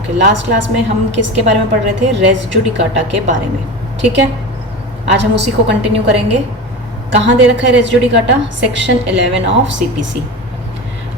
Okay, last class में हम किसके बारे में पढ़ रहे थे? रेस जुडिकाटा के बारे में, ठीक है। आज हम उसी को कंटिन्यू करेंगे। कहाँ दे रखा है res judicata? Section 11 of CPC.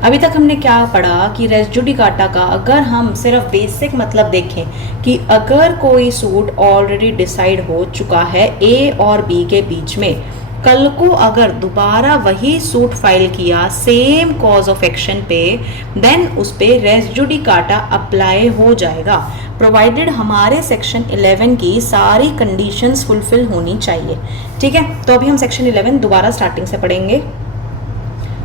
अभी तक हमने क्या पढ़ा कि रेस जुडिकाटा का अगर हम सिर्फ बेसिक मतलब देखें कि अगर कोई सूट ऑलरेडी डिसाइड हो चुका है ए और बी के बीच में, कल को अगर दोबारा वही सूट फाइल किया सेम कॉज ऑफ एक्शन पे, देन उस पे रेस जुडिकाटा अप्लाई हो जाएगा, प्रोवाइडेड हमारे सेक्शन 11 की सारी कंडीशंस फुलफिल होनी चाहिए, ठीक है। तो अभी हम सेक्शन 11 दोबारा स्टार्टिंग से पढ़ेंगे।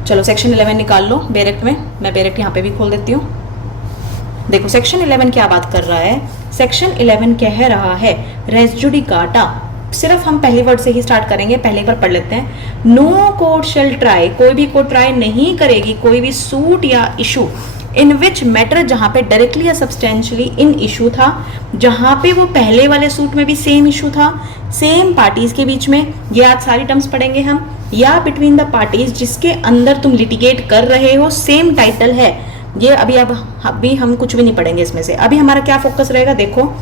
चलो सेक्शन 11 निकाल लो बेरेक्ट में, मैं बेरेक्ट यहाँ पे भी खोल देती हूँ। देखो सेक्शन 11 क्या बात कर रहा है? सेक्शन 11 कह रहा है रेस जुडिकाटा, सिर्फ हम पहली वर्ड से ही स्टार्ट करेंगे, पहले एक बार पढ़ लेते हैं। नो कोर्ट शेल ट्राई, कोई भी कोर्ट ट्राई नहीं करेगी कोई भी सूट या इशू इन विच मैटर, जहाँ पे डायरेक्टली या सब्सटेंशियली इन इशू था, जहाँ पे वो पहले वाले सूट में भी सेम इशू था, सेम पार्टीज के बीच में, ये आज सारी टर्म्स पढ़ेंगे हम, या बिटवीन द पार्टीज जिसके अंदर तुम लिटिगेट कर रहे हो, सेम टाइटल है ये। अभी हम कुछ भी नहीं पढ़ेंगे इसमें से। अभी हमारा क्या फोकस रहेगा? देखो,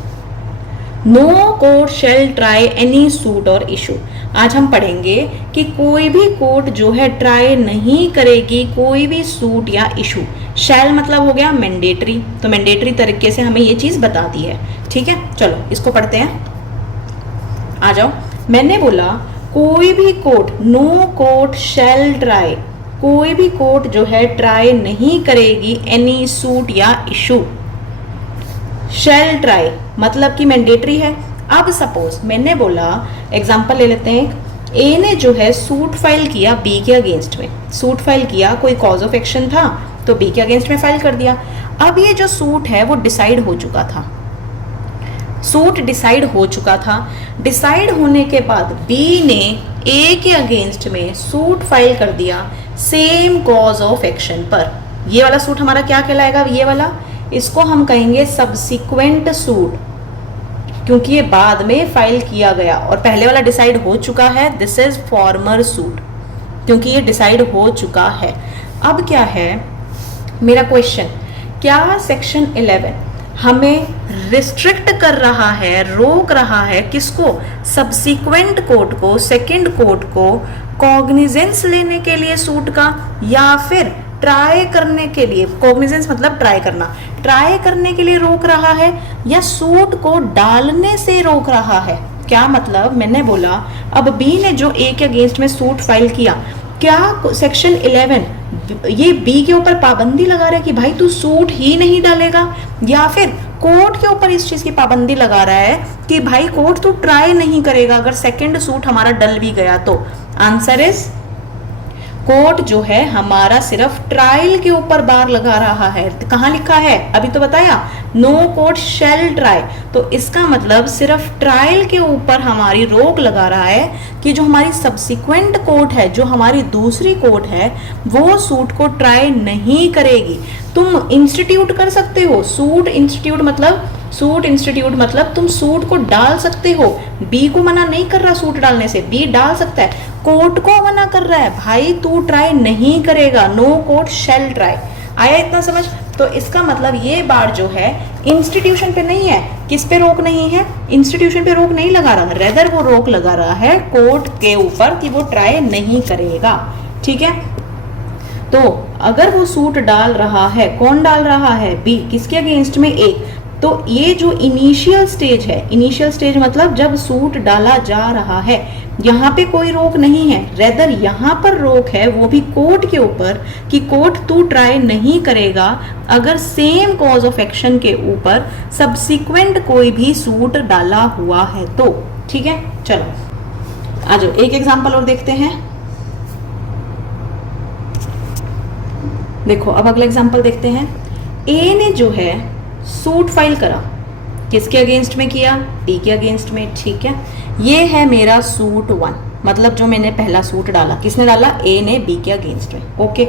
no court shall try any suit और इशू। आज हम पढ़ेंगे कि कोई भी कोर्ट जो है ट्राई नहीं करेगी कोई भी सूट या इशू। शैल मतलब हो गया मैंडेटरी, तो मैंडेटरी तरीके से हमें ये चीज बता दी है, ठीक है। चलो इसको पढ़ते हैं, आ जाओ। मैंने बोला कोई भी court, no court shall try, कोई भी कोर्ट जो है ट्राई नहीं करेगी एनी सूट या इशू। शेल ट्राई मतलब कि मैंडेटरी है। अब सपोज मैंने बोला, एग्जांपल ले लेते हैं, ए ने जो है सूट फाइल किया बी के अगेंस्ट में, सूट फाइल किया, कोई कॉज ऑफ एक्शन था तो बी के अगेंस्ट में फाइल कर दिया। अब ये जो सूट है वो डिसाइड हो चुका था, सूट डिसाइड हो चुका था। डिसाइड होने के बाद बी ने ए के अगेंस्ट में सूट फाइल कर दिया सेम कॉज ऑफ एक्शन पर। ये वाला सूट हमारा क्या कहलाएगा? ये वाला, इसको हम कहेंगे सब्सिक्वेंट सूट, क्योंकि ये बाद में फाइल किया गया और पहले वाला डिसाइड हो चुका है। दिस इज फॉर्मर सूट, क्योंकि ये डिसाइड हो चुका है। अब क्या है मेरा क्वेश्चन, क्या सेक्शन 11 हमें रिस्ट्रिक्ट कर रहा है, रोक रहा है किसको? सब्सिक्वेंट कोर्ट को, सेकंड कोर्ट को कॉग्निजेंस लेने के लिए सूट का, या फिर ट्राई करने के लिए, कॉग्निजेंस मतलब ट्राई करना, ट्राई करने के लिए रोक रहा है, या सूट को डालने से रोक रहा है? क्या मतलब? मैंने बोला अब बी ने जो ए के अगेंस्ट में सूट फाइल किया, क्या सेक्शन 11 ये बी के ऊपर पाबंदी लगा रहा है कि भाई तू सूट ही नहीं डालेगा, या फिर कोर्ट के ऊपर इस चीज की पाबंदी लगा रहा है कि भाई कोर्ट तू ट्राई नहीं करेगा अगर सेकंड सूट हमारा डल भी गया तो? आंसर इज कोर्ट जो है हमारा सिर्फ ट्रायल के ऊपर बार लगा रहा है। कहाँ लिखा है? अभी तो बताया, नो कोर्ट शेल ट्राई, तो इसका मतलब सिर्फ ट्रायल के ऊपर हमारी रोक लगा रहा है कि जो हमारी सब्सिक्वेंट कोर्ट है, जो हमारी दूसरी कोर्ट है, वो सूट को ट्राई नहीं करेगी। तुम इंस्टीट्यूट कर सकते हो, सूट इंस्टीट्यूट मतलब तुम सूट को डाल सकते हो, बी को मना नहीं कर रहा सूट डालने से, बी डाल सकता है, कोर्ट को मना कर रहा है भाई तू ट्राई नहीं करेगा, नो कोर्ट शेल ट्राई। आया इतना समझ? तो इसका मतलब ये बार जो है इंस्टीट्यूशन पे नहीं है, किस पे रोक नहीं है? इंस्टीट्यूशन पे रोक नहीं लगा रहा, रेदर वो रोक लगा रहा है कोर्ट के ऊपर कि वो ट्राई नहीं करेगा, ठीक है। तो अगर वो सूट डाल रहा है, कौन डाल रहा है? बी, किसके अगेंस्ट में? ए। तो ये जो इनिशियल स्टेज है, इनिशियल स्टेज मतलब जब सूट डाला जा रहा है, यहाँ पे कोई रोक नहीं है, रेदर यहाँ पर रोक है वो भी कोर्ट के ऊपर कि कोर्ट तू ट्राई नहीं करेगा अगर सेम कॉज ऑफ एक्शन के ऊपर सब्सिक्वेंट कोई भी सूट डाला हुआ है तो, ठीक है। चलो आ जाओ एक एग्जांपल और देखते हैं। देखो अब अगला एग्जांपल देखते हैं। ए ने जो है सूट फाइल करा, किसके अगेंस्ट में किया? बी के अगेंस्ट में, ठीक है। ये है मेरा सूट 1, मतलब जो मैंने पहला सूट डाला, किसने डाला? ए ने बी के अगेंस्ट में, ओके।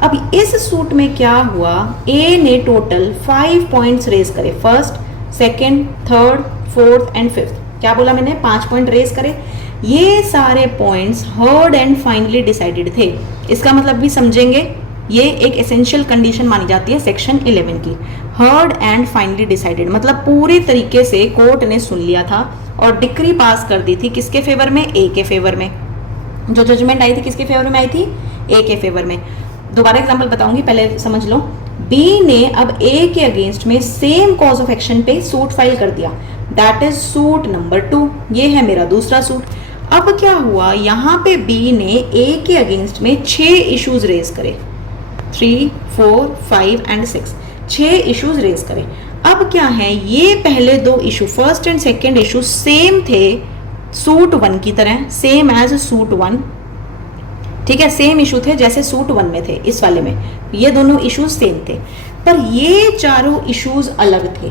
अब इस सूट में क्या हुआ? ए ने टोटल 5 पॉइंट्स रेज करे, first, second, third, fourth and fifth. क्या बोला मैंने? 5 पॉइंट रेज करे। ये सारे points heard and finally decided थे। इसका मतलब भी समझेंगे, ये एक एसेंशियल कंडीशन मानी जाती है सेक्शन 11 की। हर्ड एंड फाइनली डिसाइडेड मतलब पूरी तरीके से कोर्ट ने सुन लिया था और डिक्री पास कर दी थी किसके फेवर में, ए के फेवर में। जो जजमेंट आई थी किसके फेवर में आई थी, ए के फेवर में। दोबारा एग्जांपल बताऊंगी, पहले समझ लो। बी ने अब ए के अगेंस्ट में सेम कॉज ऑफ एक्शन पे सूट फाइल कर दिया, दैट इज सूट नंबर 2। ये है मेरा दूसरा सूट। अब क्या हुआ, यहाँ पे बी ने ए के अगेंस्ट में 6 इश्यूज रेज करे, 3, 4, 5 एंड 6, 6 इश्यूज रेज करे। अब क्या है, ये पहले 2 issue first and second issue same थे सूट 1 की तरह, सेम एज सूट 1, ठीक है, सेम इशू थे जैसे सूट 1 में थे। इस वाले में ये दोनों इश्यूज सेम थे, पर ये चारों इश्यूज अलग थे।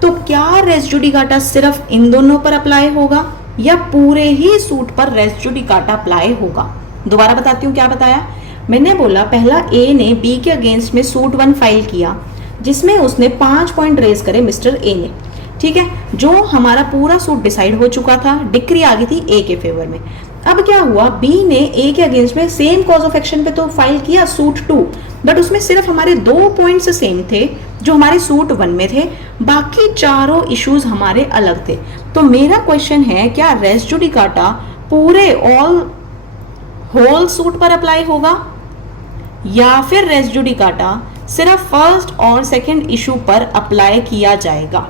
तो क्या रेस जुडिकाटा सिर्फ इन दोनों पर अप्लाई होगा या पूरे ही सूट पर रेस जुडिकाटा अप्लाई होगा? दोबारा बताती हूँ क्या बताया मैंने। बोला पहला ए ने बी के अगेंस्ट में सूट 1 फाइल किया जिसमें उसने 5 पॉइंट रेज करे मिस्टर ए ने, ठीक है, जो हमारा पूरा सूट डिसाइड हो चुका था, डिक्री आ गई थी ए के फेवर में। अब क्या हुआ, बी ने ए के अगेंस्ट में सेम कॉज ऑफ एक्शन पे तो फाइल किया सूट 2, बट उसमें सिर्फ हमारे 2 पॉइंट्स सेम थे जो हमारे सूट 1 में थे, बाकी चारों इश्यूज हमारे अलग थे। तो मेरा क्वेश्चन है, क्या रेस जुडिकाटा पूरे होल सूट पर अप्लाई होगा या फिर रेस जुडिकाटा सिर्फ फर्स्ट और सेकंड इशू पर अप्लाई किया जाएगा?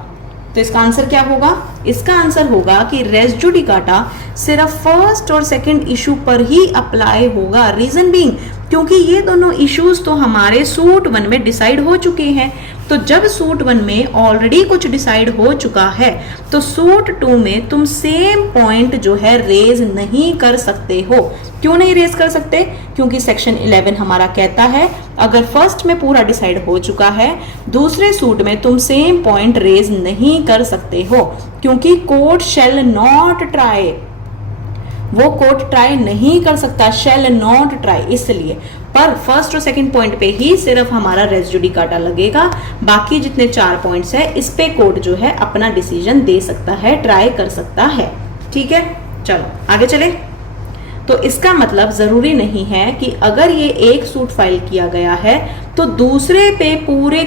तो इसका आंसर क्या होगा, इसका आंसर होगा कि रेस जुडिकाटा सिर्फ फर्स्ट और सेकंड इशू पर ही अप्लाई होगा। रीजन बीइंग क्योंकि ये दोनों इश्यूज तो हमारे सूट 1 में डिसाइड हो चुके हैं। तो जब सूट 1 में ऑलरेडी कुछ डिसाइड हो चुका है तो सूट 2 में तुम सेम पॉइंट जो है रेज नहीं कर सकते हो। क्यों नहीं रेज कर सकते? क्योंकि सेक्शन 11 हमारा कहता है अगर फर्स्ट में पूरा डिसाइड हो चुका है, दूसरे सूट में तुम सेम पॉइंट रेज नहीं कर सकते हो, क्योंकि कोर्ट शैल नॉट ट्राई, वो कोर्ट ट्राई नहीं कर सकता, शैल नॉट ट्राई, इसलिए। पर फर्स्ट और सेकंड पॉइंट पे ही सिर्फ हमारा रेस जुडिकाटा लगेगा, बाकी जितने 4 पॉइंट्स है इस पे कोर्ट जो है अपना डिसीजन दे सकता है, ट्राई कर सकता है, ठीक है। चलो आगे चले। तो इसका मतलब जरूरी नहीं है कि अगर ये एक सूट फाइल किया गया है तो दूसरे पे पूरे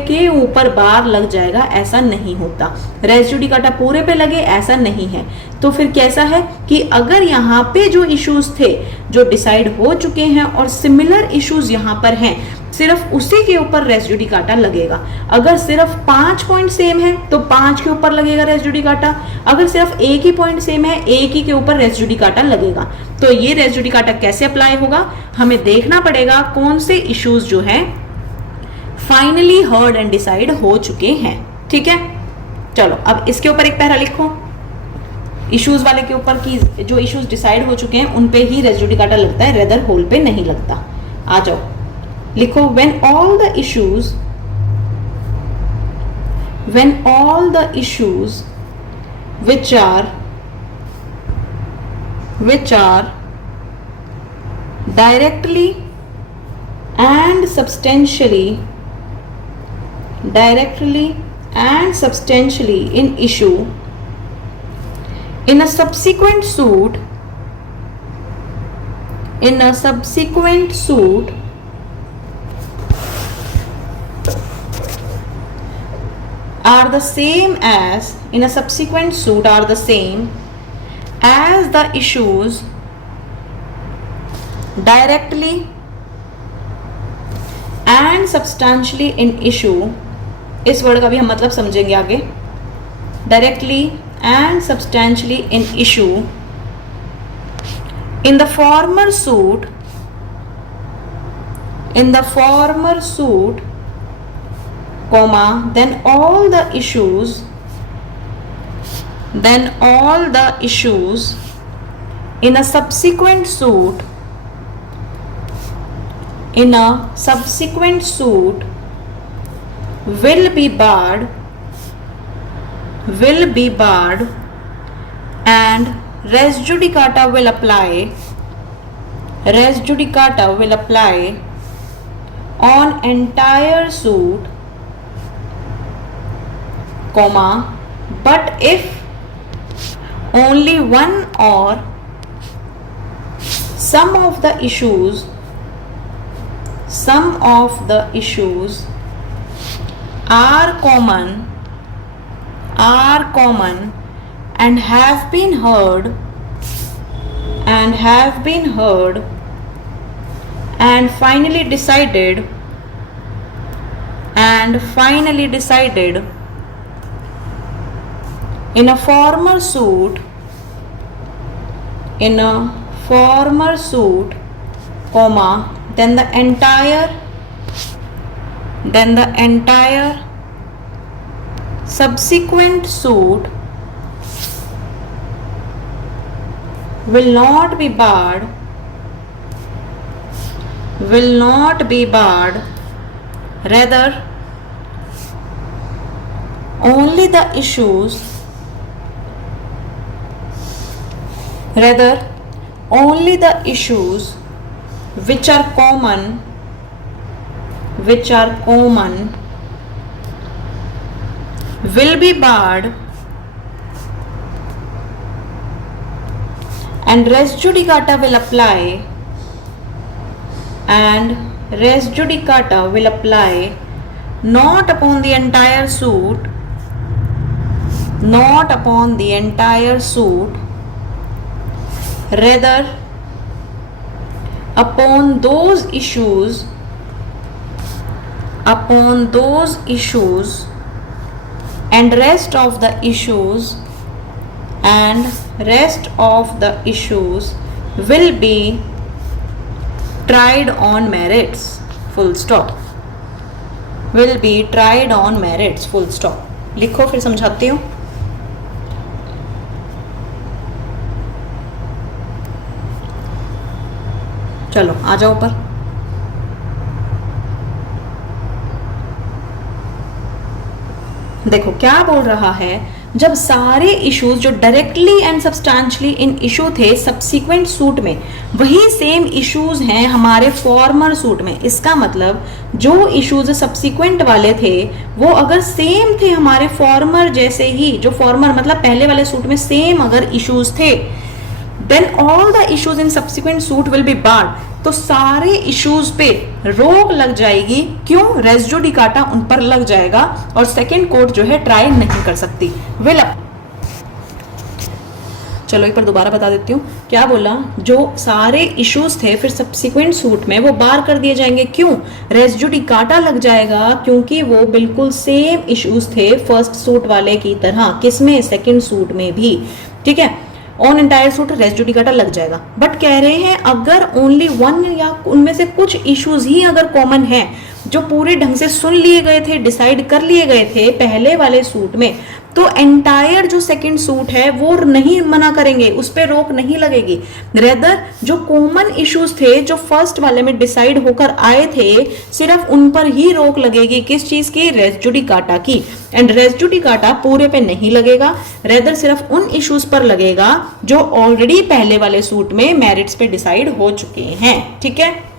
के ऊपर बार लग जाएगा, ऐसा नहीं होता। रेस जुडिकाटा पूरे पे लगे ऐसा नहीं है। तो फिर कैसा है कि अगर यहाँ पे जो इश्यूज थे जो डिसाइड हो चुके हैं और सिमिलर इश्यूज यहाँ पर हैं, सिर्फ उसी के ऊपर रेस जुडिकाटा लगेगा। अगर सिर्फ 5 पॉइंट सेम है तो 5 के ऊपर लगेगा रेस जुडिकाटा, अगर सिर्फ एक ही पॉइंट सेम है एक ही के ऊपर रेस जुडिकाटा लगेगा। तो ये रेस जुडिकाटा कैसे अप्लाई होगा, हमें देखना पड़ेगा कौन से इश्यूज जो है फाइनली हर्ड एंड डिसाइड हो चुके हैं, ठीक है। चलो अब इसके ऊपर एक पैरा लिखो, इश्यूज वाले के ऊपर की जो इश्यूज डिसाइड हो चुके हैं उन पे ही रेस जुडिकाटा लगता है, रेदर होल पे नहीं लगता। आ जाओ लिखो, when all the issues which are directly and substantially in issue in a subsequent suit are the same as in a subsequent suit are the same as the issues directly and substantially in issue। इस word का भी हम मतलब समझेंगे आगे। directly and substantially in issue in the former suit comma then all the issues in a subsequent suit will be barred and res judicata will apply on entire suit, comma but if only one or some of the issues some of the issues are common and have been heard and finally decided in a former suit, comma, then the entire subsequent suit will not be barred, rather only the issues which are common will be barred, and res judicata will apply not upon the entire suit, rather upon those issues and rest of the issues will be tried on merits, full stop. लिखो, फिर समझाती हूँ। चलो आ जाओ ऊपर। देखो क्या बोल रहा है, जब सारे इश्यूज जो directly and substantially in issue थे सब्सिक्वेंट सूट में, वही सेम इश्यूज हैं हमारे फॉर्मर सूट में। इसका मतलब जो इश्यूज सब्सिक्वेंट वाले थे वो अगर सेम थे हमारे फॉर्मर जैसे ही, जो फॉर्मर मतलब पहले वाले सूट में सेम अगर इश्यूज थे, then all the issues in subsequent suit will be barred. तो सारे इश्यूज पे रोक लग जाएगी। क्यों? रेस जुडिकाटा उन पर लग जाएगा और सेकेंड कोर्ट जो है ट्राई नहीं कर सकती। चलो एक बार दोबारा बता देती हूँ। क्या बोला? जो सारे इश्यूज थे फिर सब्सिक्वेंट सूट में वो बार कर दिए जाएंगे। क्यों? रेस जुडिकाटा लग जाएगा, क्योंकि वो बिल्कुल सेम इश्यूज थे फर्स्ट सूट वाले की तरह। किसमें? सेकेंड सूट में भी। ठीक है, on entire suit res judicata लग जाएगा। बट कह रहे हैं अगर ओनली वन या उनमें से कुछ इश्यूज ही अगर कॉमन है, जो पूरे ढंग से सुन लिए गए थे, डिसाइड कर लिए गए थे पहले वाले सूट में, तो एंटायर जो सेकंड सूट है वो नहीं मना करेंगे, उस पर रोक नहीं लगेगी। रेदर जो कॉमन इश्यूज थे जो फर्स्ट वाले में डिसाइड होकर आए थे, सिर्फ उन पर ही रोक लगेगी। किस चीज की? रेस जुडिकाटा की। एंड रेस जुडिकाटा पूरे पे नहीं लगेगा, रेदर सिर्फ उन इश्यूज पर लगेगा जो ऑलरेडी पहले वाले सूट में मेरिट्स पे डिसाइड हो चुके हैं। ठीक है।